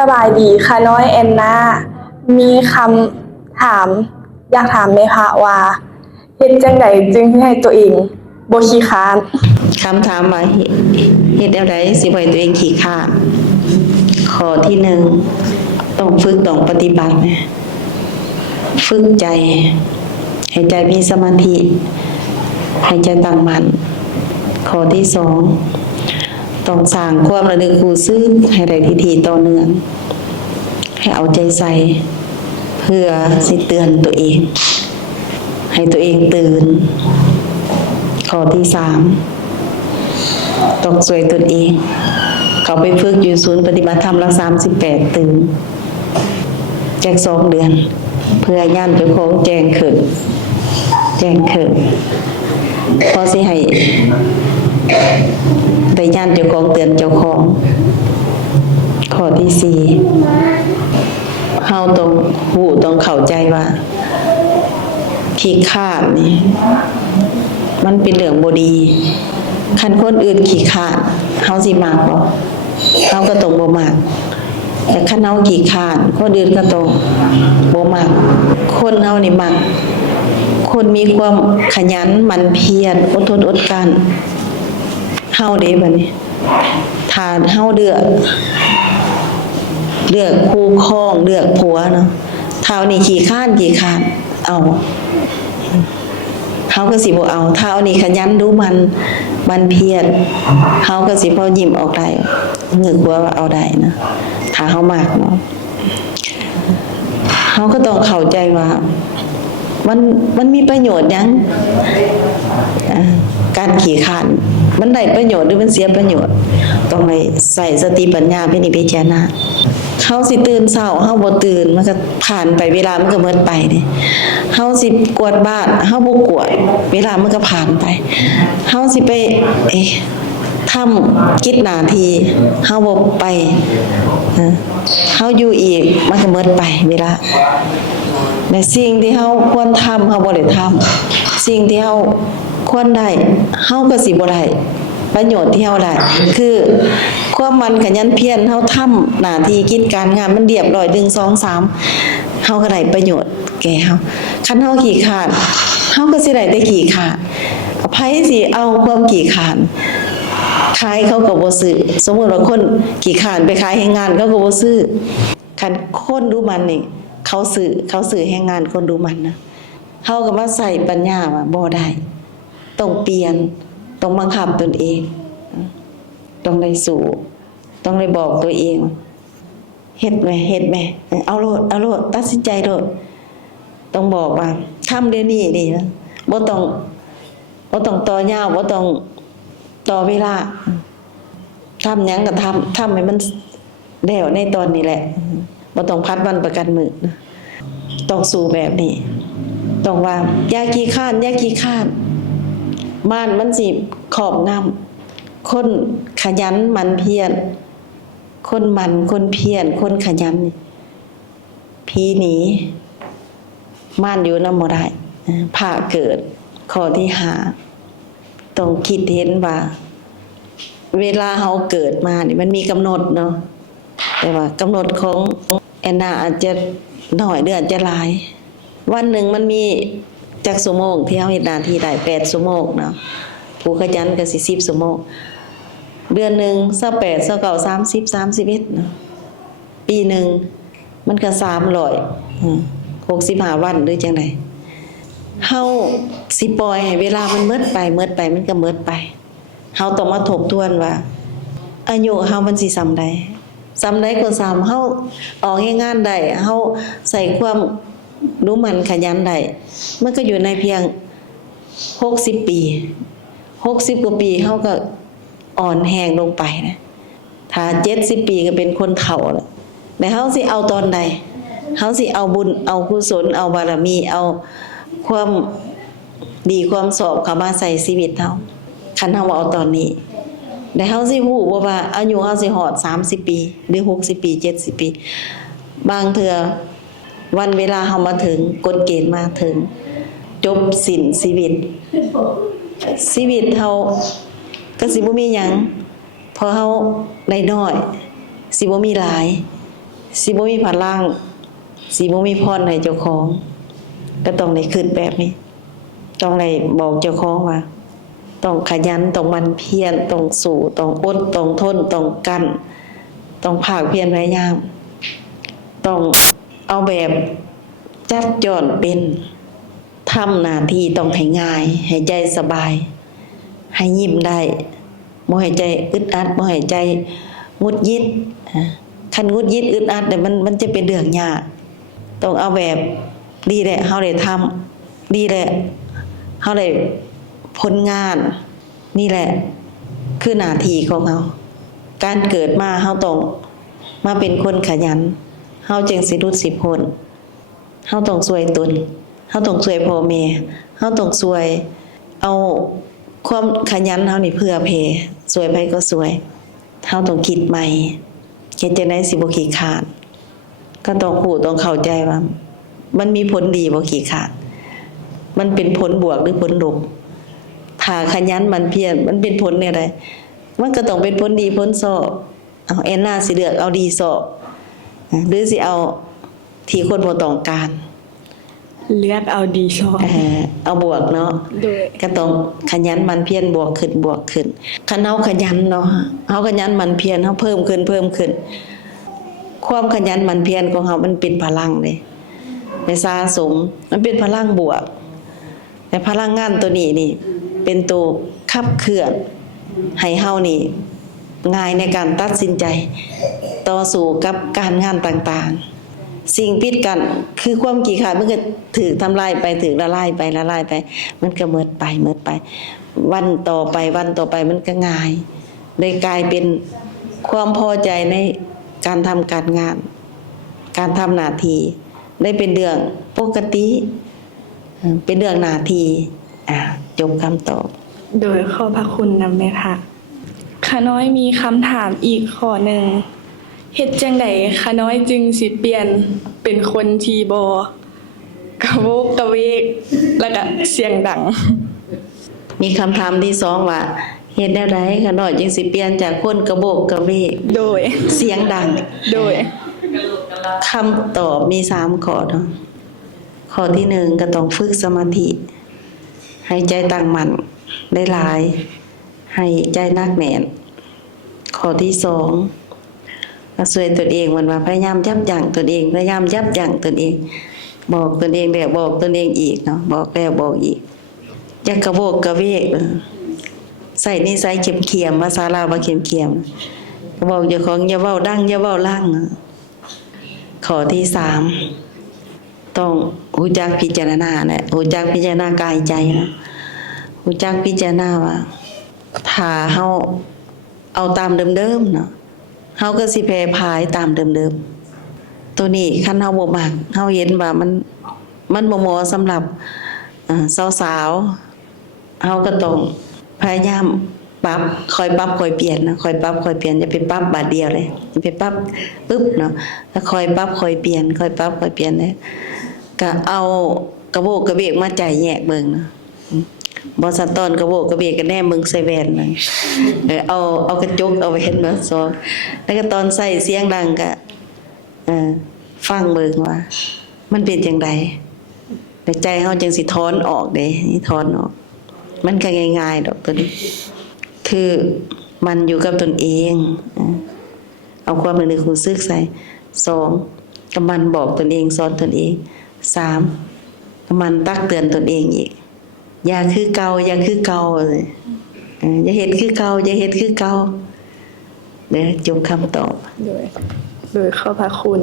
สบายดีค่ะน้อยแอนนามีคำถามอยากถามเลยค่ะว่าเฮ็ดจังไดจึงให้ตัวเองบ่ขี้คร้านคำถามว่าเฮ็ดแนวใดสิบ่ให้ตัวเองขี้คร้านข้อที่หนึ่งต้องฝึกต้องปฏิบัติฝึกใจให้ใจมีสมาธิให้ใจตั้งมั่นข้อที่สองต้องสร้างความระลึกรู้สึกให้ได้ถี่ต่อเนื่องให้เอาใจใส่เพื่อสิเตือนตัวเองให้ตัวเองตื่นข้อที่สามต้องช่วยตนเองเขาไปฝึกอยู่ศูนย์ปฏิบัติธรรมละ38ตื่นแจก2 เดือนเพื่อย่านเจ้าของแจ้งขึ้นพอสิให้ได้ย่านเจ้าของเตือนเจ้าของข้อที่สี่เฮาต้องรู้ต้องเข้าใจว่าขี้คร้านนี่มันเป็นเรื่องบ่ดีคันคนอื่นขี้คร้านเฮาสิมักบ่เฮาก็ต้องบ่มักแต่คันเฮาขี้คร้านคนอื่นก็ต้องบ่มักคนเฮานี่มักคนมีความขยันหมั่นเพียรอดทนอดกลั้นเฮาเด้บัดนี้ถ้าเฮาเลือกคู่ครองเลือกผัวเนาะถ้านี่ขี้คร้านเอาเฮาก็สิบ่เอาถ้าเอานี่ขยันดูมันเพียรเฮาก็สิพอยิ้มออกได้เงึกว่าเอาได้นะถ้าเฮามากเนาะเฮาก็ต้องเข้าใจว่ามันมีประโยชน์หยังการขี้คร้านมันได้ประโยชน์หรือมันเสียประโยชน์ต้องไปใส่สติปัญญาพิจารณาเฮาสิตื่นเช้าเฮาบ่ตื่นมันก็ผ่านไปเวลามันก็หมดไปเด้เฮาสิกวาดบ้านเฮาบ่กวาดเวลามันก็ผ่านไปเฮาสิไปทำกิจหน้าที่เฮาบ่ไปเฮาอยู่อีกมันก็หมดไปเวลาในสิ่งที่เฮาควรทำเฮาบ่ได้ทำสิ่งที่เฮาควรได้เฮาก็สิบ่ได้ประโยชน์ที่เฮาได้คือความมันขยันเพียรเฮาทำหน้าที่กิจการงานมันเรียบร้อย1 2 3เฮาก็ได้ประโยชน์แก่เฮาคันเฮาขี้คร้านเฮาก็สิได้แต่ขี้คร้านไผสิเอาความขี้คร้านขายเขาก็บ่ซื้อสมมุติว่าคนขี้คร้านไปขายแรงงานเขาก็บ่ซื้อคันคนดูมันนี่เขาซื้อแรงงานคนดูมันนะเฮาก็มาใส่ปัญญาว่าบ่ได้ต้องเปลี่ยนต้องบังคับตนเองต้องได้สู้ต้องได้บอกตัวเองเฮ็ดแม่เอาโลดตัดสินใจโลดต้องบอกว่าทำเดี๋ยวนี้ดิบ่ต้องต่อยาวบ่ต้องต่อเวลาทำหยังก็ทำให้มันแล้วในตอนนี้แหละบ่ต้องพัดวันประกันมื้อต้องสู้แบบนี้ต้องว่าอย่าขี้คร้านม่านมันสิครอบงำคนขยันหมั่นเพียรคนเพียรคนขยันผีหนีม่านอยู่นำบ่ได้ผ่าเกิดข้อที่5ต้องคิดเห็นว่าเวลาเฮาเกิดมานี่มันมีกำหนดเนาะแต่ว่ากำหนดของแอนนาอาจจะน้อยหรืออาจจะหลายวันหนึ่งมันมีจักชั่วโมงที่เฮาเฮ็ดหน้าที่ได้8ชั่วโมงเนาะผู้ขยันก็สิ10ชั่วโมงเดือนหนึ่ง28 29 30 31เนาะปีหนึ่งมันก็365วันหรือจังได๋เฮาสิปล่อยให้เวลามันหมดไปมันก็หมดไปเฮาต้องมาทบทวนว่าอายุเฮามันสิส่ำใดก็ส่ำเฮาออกเฮ็ดงานได้เฮาใส่ความรู้มันขยันได้มันก็อยู่ในเพียง60 ปี60 กว่าปีเฮาก็อ่อนแรงลงไปนะถ้า70 ปีก็เป็นคนเฒ่าแล้วแต่เฮาสิเอาตอนใดเฮาสิเอาบุญเอากุศลเอาบารมีเอาความดีความชอบเข้ามาใส่ชีวิตเฮาคันเฮาเอาตอนนี้แต่เฮาสิฮู้บ่ว่าอายุเฮาสิฮอด30 ปีหรือ60 ปี70 ปีบางเทื่อวันเวลาเฮามาถึงกฎเกณฑ์มาถึงจบสิ้นชีวิตเฮาก็สิบ่มีหยังพอเฮาได้น้อยสิบ่มีหลาย สิบ่มีพลังสิบ่มีพรให้เจ้าของก็ต้องได้คิดแบบนี้ต้องได้บอกเจ้าของว่าต้องขยันต้องหมั่นเพียรต้องสู้ต้องอดต้องทนต้องกั้นต้องภาคเพียรพยายามต้องเอาแบบจัดจ้อนเป็นทำหน้าที่ต้องให้ง่ายให้ใจสบายให้ยิ้มได้บ่ให้ใจอึดอัดบ่ให้ใจงุดยิดคันงุดยิดอึดอัดเนี่ยมันจะเป็นเรื่องยากต้องเอาแบบดีแหละเฮาได้ทำดีแหละเฮาได้ผลงานนี่แหละคือหน้าที่ของเฮาการเกิดมาเฮาต้องมาเป็นคนขยันเฮาจึงสิรุดสิพ้นเฮาต้องช่วยตนเฮาต้องช่วยพ่อแม่เฮาต้องช่วยเอาความขยันเฮานี่เพื่อแผ่ช่วยไปก็ช่วยเฮาต้องคิดใหม่เฮ็ดจังได๋สิบ่ขี้คร้านก็ต้องรู้ต้องเข้าใจว่ามันมีผลดีบ่ขี้คร้านมันเป็นผลบวกหรือผลลบถ้าขยันหมั่นเพียรมันเป็นผลแนวใดมันก็ต้องเป็นผลดีผลสอบเอาแอนนาสิเลือกเอาดีสอบหรือสิเอาที่คนบ่ต้องการ เลือกเอาดีชอบ เอาบวกเนาะ โดย ก็ต้องขยันหมั่นเพียรบวกขึ้นบวกขึ้นคันเฮาขยันเนาะเฮาขยันหมั่นเพียรเฮาเพิ่มขึ้นความขยันหมั่นเพียรของเฮามันเป็นพลังเลยในสะสมมันเป็นพลังบวกแต่พลังงานตัวนี้นี่เป็นตัวขับเคลื่อนให้เฮานี่ง่ายในการตัดสินใจต่อสู้กับการงานต่างๆสิ่งปิดกันคือความขี้ขลาดมันก็ถูกทำลายไปถูกละลายไปมันก็หมดไปวันต่อไปมันก็ง่ายเลยกลายเป็นความพอใจในการทำการงานการทำหน้าที่ได้เป็นเรื่องปกติเป็นเรื่องหน้าที่จบคำตอบ โดยขอบพระคุณนำแม่ค่ะขาน้อยมีคำถามอีกข้อหนึ่งเฮ็ดจังไดขาน้อยจึงสิเปลี่ยนเป็นคนที่บ่กระโวกกระเวกแล้วก็เสียงดัง มีคำถามที่สองว่าเฮ็ดแนวใดขาน้อยจึงสิเปลี่ยนจากคนกระโบกกระเวก โดย เสียงดัง โดย คำตอบมี3ข้อเนาะข้อที่1ก็ต้องฝึกสมาธิให้ใจตั้งมั่นได้หลายให้ใจนักแน่นข้อที่2ก็ช่วยตนเองมันว่าพยายามยับยั้งตนเองพยายามยับยั้งตนเองบอกตนเองแล้วบอกตนเองอีกเนาะบอกแล้วบอกอีกอย่ากระโบกกระเวกใส่นิสัยเข็มๆภาษาลาวว่าเข็มๆบอกเจ้าของอย่าเว้าดังอย่าเว้าลั่งข้อที่3ต้องรู้จักพิจารณาแหละรู้จักพิจารณากายใจนะรู้จักพิจารณาว่าถ้าเฮาเอาตามเดิมๆเนาะเฮาก็สิแพร่พายตามเดิมๆตัวนี้คันเฮาบ่มักเฮาเห็นว่ามันบ่เหมาะสำหรับสาวๆเฮาก็ต้องพยายามปรับคอยเปลี่ยนนะคอยปรับคอยเปลี่ยนอย่าไปปรับบาดเดียวเลยอย่าไปปรับปึ๊บเนาะแล้วคอยปรับคอยเปลี่ยนคอยปรับคอยเปลี่ยนเลยก็เอากระโบกกระเบกมาใจแยกเบิ่งเนาะบ่ซัตอนกระโบกกระเบกก็แน่มึงใส่แว่นเลยเอากระจกเอาแว่นมาซอแล้วก็ตอนใส่เสียงดังก็ฟังเบิ่งว่ามันเป็นจังไดแต่ใจเฮาจังสิถอนออกเด้นี่ถอนออกมันก็ง่ายๆดอกตัวนี้คือมันอยู่กับตนเองเอาความรู้สึกใส่2ก็มันบอกตนเองสอนตนเอง3ก็มันตักเตือนตนเองอีกอย่าคือเก่าอย่าเฮ็ดคือเก่าเด้อจบคำตอบโดยขอบพระคุณ